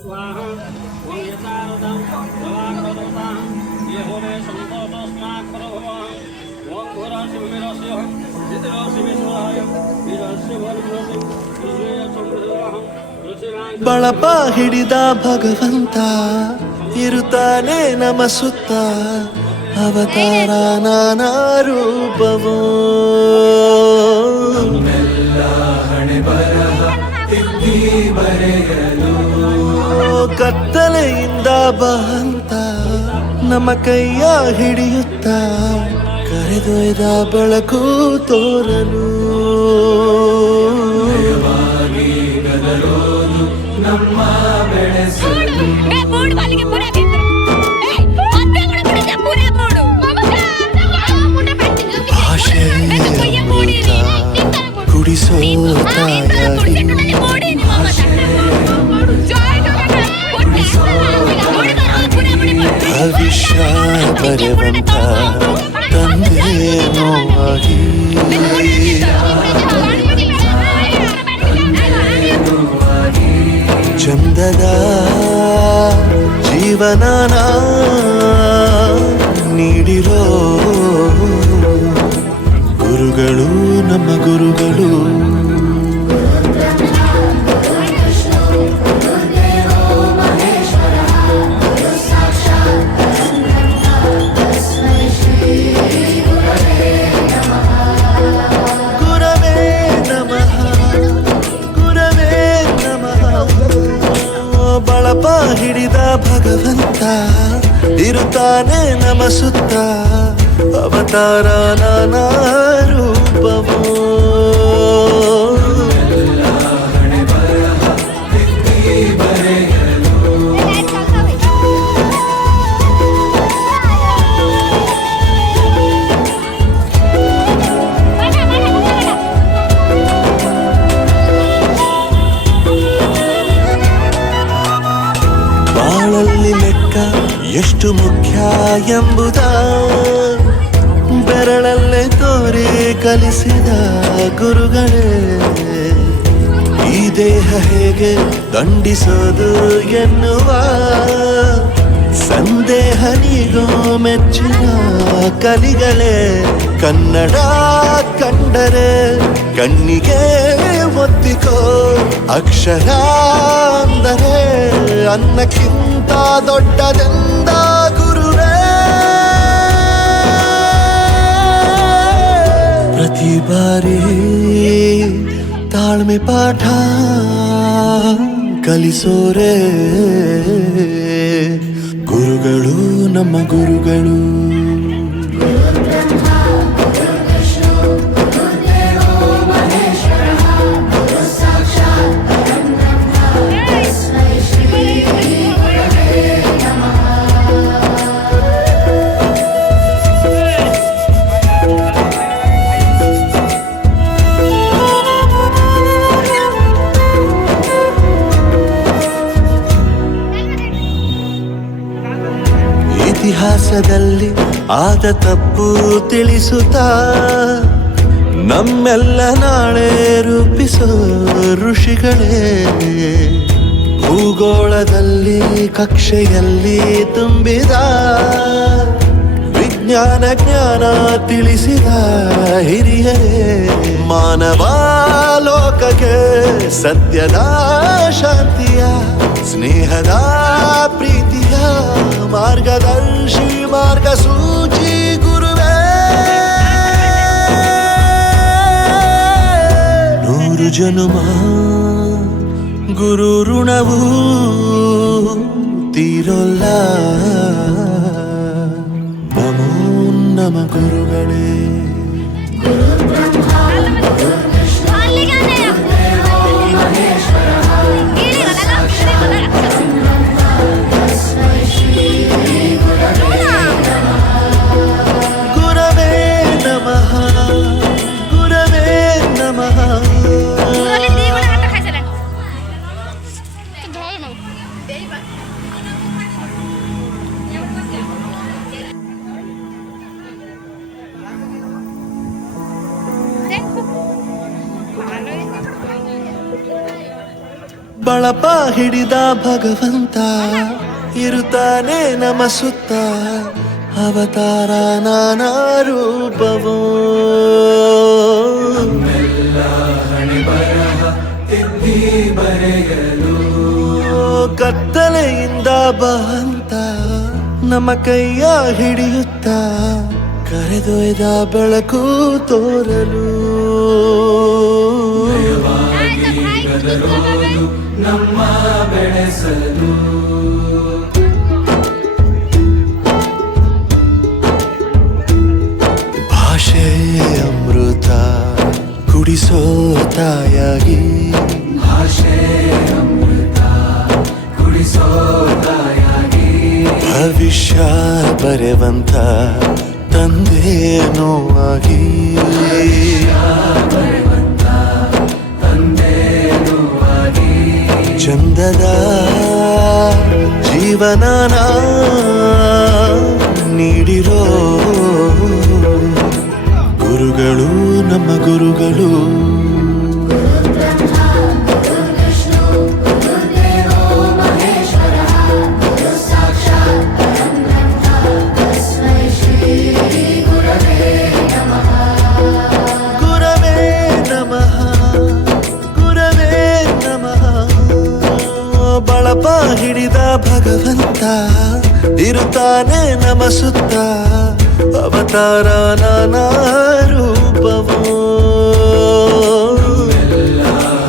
स्वाहा ओम यतारदं भवाकरोदं ये होमे संतोषस्माकरोभवः ओम घोरस्य विरस्य जितरस्य विश्वाय विरस्य भर्गस्य विजय समृद्धः ಬಳಪ ಹಿಡಿದ ಭಗವಂತ ಇರುತ್ತಾನೆ ನಮ ಸುತ್ತ ಅವತಾರ ನಾನಾ ರೂಪವೋ ಕತ್ತಲೆಯಿಂದ ಬಹಂತ ನಮ್ಮ ಕೈಯ ಹಿಡಿಯುತ್ತ ಕರೆದೊಯ್ದ ಬೆಳಕು ತೋರಲು ನಮ್ಮ ಬೆಳೆಸಲು ಕುಡಿಸೋ ತಾಯಾಗಿ ಭವಿಷ್ಯ ಬರೆವಂತ ತಂದೆನೋ ಆಗಿ ಚಂದದ ಜೀವನನ ನೀಡಿರೋ ಗುರುಗಳು ನಮ್ಮ ಗುರುಗಳು ಬಳಪ ಹಿಡಿದ ಭಗವಂತ ಇರುತ್ತಾನೆ ನಮ ಸುತ್ತ ಅವತಾರ ನಾನಾ ರೂಪವೋ ಬಾಳಲ್ಲಿ ಲೆಕ್ಕ ಎಷ್ಟು ಮುಖ್ಯ ಎಂಬುದ ಬೆರಳಲ್ಲೇ ತೋರಿ ಕಲಿಸಿದ ಗುರುಗಳೇ ಈ ದೇಹ ಹೇಗೆ ದಂಡಿಸೋದು ಎನ್ನುವ ಸಂದೇಹ ನೀಗೋ ಮೆಚ್ಚಿನ ಕಲಿಗಳೇ ಕನ್ನಡ ಕಂಡರೆ ಕಣ್ಣಿಗೆ ಒತ್ತಿಕೋ ಅಕ್ಷರ ಅಂದರೆ ಅನ್ನಕ್ಕಿಂತ ದೊಡ್ಡದೆಂದ ಗುರುವೇ ಪ್ರತಿ ಬಾರಿ ತಾಳ್ಮೆ ಪಾಠ ಕಲಿಸೋರೆ ಗುರುಗಳು ನಮ್ಮ ಗುರುಗಳು ಇತಿಹಾಸದಲ್ಲಿ ಆದ ತಪ್ಪು ತಿಳಿಸುತ್ತಾ ನಮ್ಮೆಲ್ಲ ನಾಳೆ ರೂಪಿಸೋ ಋಷಿಗಳೇ ಭೂಗೋಳದಲ್ಲಿ ಕಕ್ಷೆಯಲ್ಲಿ ತುಂಬಿದ ವಿಜ್ಞಾನ ಜ್ಞಾನ ತಿಳಿಸಿದ ಹಿರಿಯರೇ ಮಾನವ ಲೋಕಕ್ಕೆ ಸತ್ಯದ ಶಾಂತಿಯ ಸ್ನೇಹದ ಪ್ರೀತಿಯ ಮಾರ್ಗದರ್ಶಿ ಮಾರ್ಗಸೂಚಿ ಗುರುವೇ ನೂರು ಜನುಮ ಗುರು ಋಣವು ತೀರೋಲ್ಲ ನಮೋ ನಮ ಗುರುಗಳೇ ಬಳಪ ಹಿಡಿದ ಭಗವಂತ ಇರುತ್ತಾನೆ ನಮ ಸುತ್ತ ಅವತಾರ ನಾನಾ ರೂಪವೋ ಕತ್ತಲೆಯಿಂದ ಬಂತ ನಮ್ಮ ಕೈಯ ಹಿಡಿಯುತ್ತ ಕರೆದೊಯ್ದ ಬೆಳಕು ತೋರಲು ನಮ್ಮ ಬೆಳೆಸಲು ಭಾಷೆ ಅಮೃತ ಕುಡಿಸೋ ತಾಯಾಗಿ ಭಾಷೆ ಅಮೃತ ಕುಡಿಸೋ ತಾಯಾಗಿ ಭವಿಷ್ಯ ಬರೆವಂತ ತಂದೇನೋ ಆಗಿ ಬರೆವಂತ ತಂದೇನೂ ಆಗಿ ಚಂದದ ಜೀವನನ ನೀಡಿರೋ ಗುರುಗಳು ನಮ್ಮ ಗುರುಗಳು ಗುರವೇ ನಮಃ ಗುರವೇ ನಮಃ ಬಳಪ ಹಿಡಿದ ಭಗವಂತ ಇರುತ್ತಾನೆ ನಮ ಸುತ್ತ ಅವತಾರ ನಾನಾ ರೂಪವೋ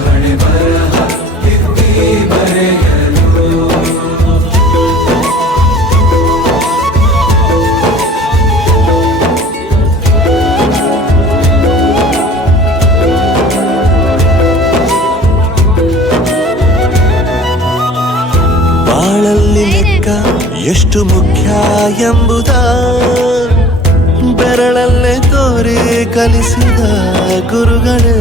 ಹಣೆ ಬರಹ ತಿದ್ದಿ ಬರೆಯಲು ಬಾಳಲ್ಲಿ ಲೆಕ್ಕ ಎಷ್ಟು ಮುಖ್ಯ ಎಂಬುದ ಬೆರಳಲ್ಲೇ ತೋರಿ ಕಲಿಸಿದ ಗುರುಗಳೇ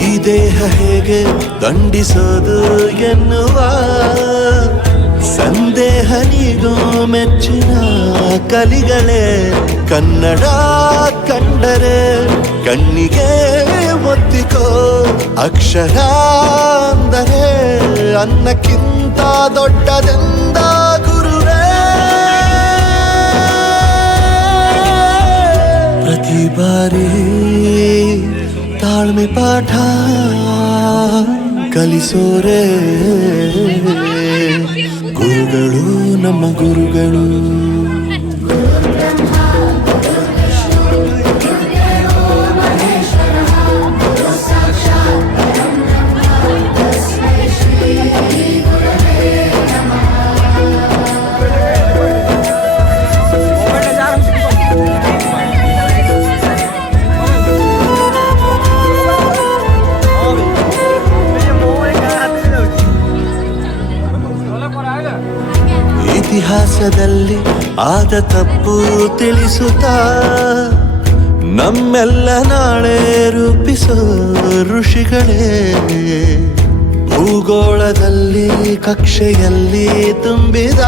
ಈ ದೇಹ ಹೇಗೆ ದಂಡಿಸೋದು ಎನ್ನುವ ಸಂದೇಹ ನೀಗೂ ಮೆಚ್ಚಿನ ಕಲಿಗಳೇ ಕನ್ನಡ ಕಂಡರೆ ಕಣ್ಣಿಗೆ ಒತ್ತಿಕೋ ಅಕ್ಷರ ಅಂದರೆ ಅನ್ನಕ್ಕಿಂತ ದೊಡ್ಡದೆಂದ ಗುರುವೇ ಪ್ರತಿ ಬಾರಿ ತಾಳ್ಮೆ ಪಾಠ ಕಲಿಸೋರೆ ಗುರುಗಳು ನಮ್ಮ ಗುರುಗಳು ಇತಿಹಾಸದಲ್ಲಿ ಆದ ತಪ್ಪು ತಿಳಿಸುತ್ತಾ ನಮ್ಮೆಲ್ಲ ನಾಳೆ ರೂಪಿಸೋ ಋಷಿಗಳೇ ಭೂಗೋಳದಲ್ಲಿ ಕಕ್ಷೆಯಲ್ಲಿ ತುಂಬಿದ